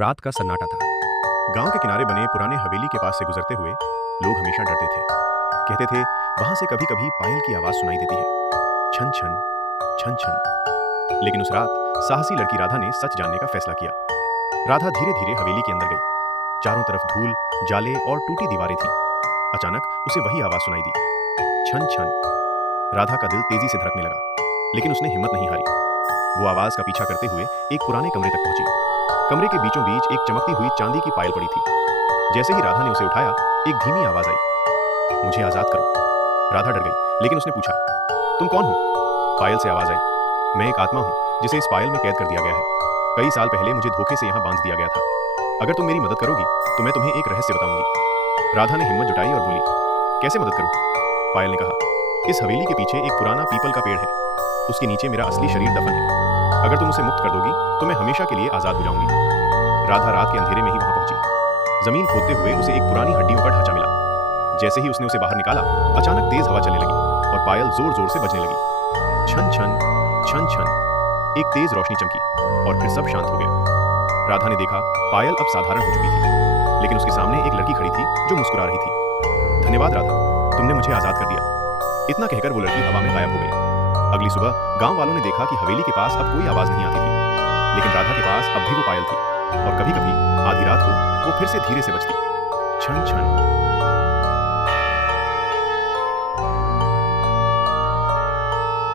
रात का सन्नाटा था। गांव के किनारे बने पुराने हवेली के पास से गुजरते हुए लोग हमेशा डरते थे। कहते थे वहां से कभी कभी पायल की आवाज सुनाई देती है, छन छन छन छन। लेकिन उस रात साहसी लड़की राधा ने सच जानने का फैसला किया। राधा धीरे धीरे हवेली के अंदर गई। चारों तरफ धूल, जाले और टूटी दीवारें थीं। अचानक उसे वही आवाज सुनाई दी, छन छन। राधा का दिल तेजी से धड़कने लगा, लेकिन उसने हिम्मत नहीं हारी। वो आवाज का पीछा करते हुए एक पुराने कमरे तक पहुंची। कमरे के बीचों बीच एक चमकती हुई चांदी की पायल पड़ी थी। जैसे ही राधा ने उसे उठाया, एक धीमी आवाज आई, मुझे आजाद करो। राधा डर गई, लेकिन उसने पूछा, तुम कौन हो? पायल से आवाज आई, मैं एक आत्मा हूं जिसे इस पायल में कैद कर दिया गया है। कई साल पहले मुझे धोखे से यहाँ बांध दिया गया था। अगर तुम मेरी मदद करोगी तो मैं तुम्हें एक रहस्य बताऊंगी। राधा ने हिम्मत जुटाई और बोली, कैसे मदद करूं? पायल ने कहा, इस हवेली के पीछे एक पुराना पीपल का पेड़ है। उसके नीचे मेरा असली शरीर दफन है। अगर तुम उसे मुक्त कर दोगी तो मैं हमेशा के लिए आजाद हो जाऊंगी। राधा रात के अंधेरे में ही वहां पहुंची। जमीन खोदते हुए उसे एक पुरानी हड्डियों का ढांचा मिला। जैसे ही उसने उसे बाहर निकाला, अचानक तेज हवा चलने लगी और पायल जोर जोर से बजने लगी। छन छन छन छन। एक तेज रोशनी चमकी और फिर सब शांत हो गया। राधा ने देखा पायल अब साधारण हो चुकी थी, लेकिन उसके सामने एक लड़की खड़ी थी जो मुस्कुरा रही थी। धन्यवाद राधा, तुमने मुझे आजाद कर दिया। इतना कहकर वो लड़की हवा में गायब हो गई। अगली सुबह गांव वालों ने देखा कि हवेली के पास अब कोई आवाज नहीं आती थी, लेकिन राधा के पास अब भी वो पायल थी और कभी कभी आधी रात को वो फिर से धीरे से बजती, छन छन।